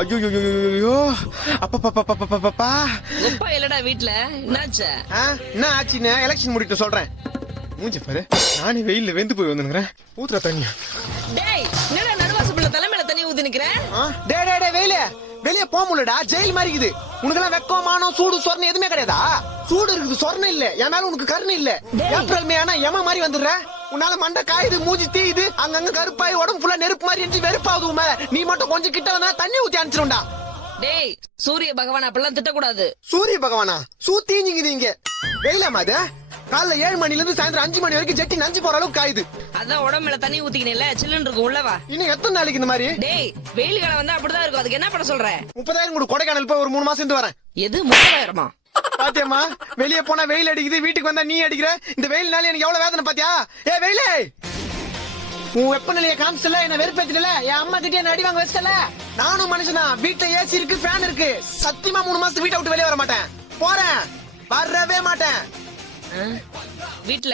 ஐயோ அப்பா அப்பா இல்லடா வீட்ல. என்னாச்சு? என்ன ஆச்சுன்னு எலெக்ஷன் முடிட்டு சொல்றேன். மூஞ்சி பாரு, நானே வெயில்ல வெந்து போய் வந்துக்கிறேன். ஊத்துற தண்ணி. டேய் என்னடா நடுவாசப்புல தலைமையில தண்ணி ஊத்தி நிக்கிறேன்? டே வெயில வெளியே போக முடியலடா, ஜெயில் மாதிரி இருக்குது. உனக்கெல்லாம் வெக்கமானம் சூடு சொர்ணம் எதுவுமே கிடையாதா? சூடு இருக்குது, சொர்ணம் இல்ல. என் மேல உனக்கு கருணை இல்ல. ஏப்ரல் மே ஆனா எம மாதிரி வந்துடுற. உன்னால மண்டை காயுது, மூஞ்சி தீயுது, அங்கங்க கருப்பாய் உடம்பு ஃபுல்லா நெருப்பு மாதிரி இருந்துச்சு, வெறுப்பாகுது உன் மேல. நீ மட்டும் கொஞ்சம் கிட்ட வந்தா தண்ணி ஊத்தி அனுப்பிச்சிரும்டா. டேய் சூரிய பகவான் அப்பெல்லாம் திட்டக்கூடாது. சூரிய பகவானா? சூத்தீஞ்சிங்குது இங்க. வெயிலாமா அது? காலைல 7 மணில இருந்து சாயந்தரம் 5 மணி வரைக்கும் ஜெட்டி நஞ்சு போற அளவுக்கு காயுது. அதான் உடம்புல தண்ணி ஊத்திக்கினேல, சில்லுன்னு இருக்கும் உள்ளவா. இன்னும் எத்தனை நாளைக்கு இந்த மாதிரி? டேய் வெயில் காலம் வந்தா அப்படிதான் இருக்கும். அதுக்கு என்ன பண்ண சொல்ற? 30,000 கூட கொடைக்கானல் போய் ஒரு 3 மாசம் இருந்து வரேன். எது 30,000? பாத்தியம்மா, வெளியே போனா வெயில் அடிக்குது, வீட்டுக்கு வந்தா நீ அடிக்கிற. இந்த வெயில்னால எனக்கு எவ்வளவு வேதனை பாத்தியா? ஏ வெயிலே, உன் வெப்பநிலைய காமிச்சல, என்ன வெறுப்பேத்தில. என் அம்மா கிட்டே என்ன அடி வாங்க வச்சல. நானும் மனுஷனா, வீட்டுல ஏசி இருக்கு, ஃபேன் இருக்கு. சத்தியமா 3 மாசத்துக்கு வீட்டை விட்டு வெளியே வர மாட்டேன். போறேன், வரவே மாட்டேன். வீட்டுல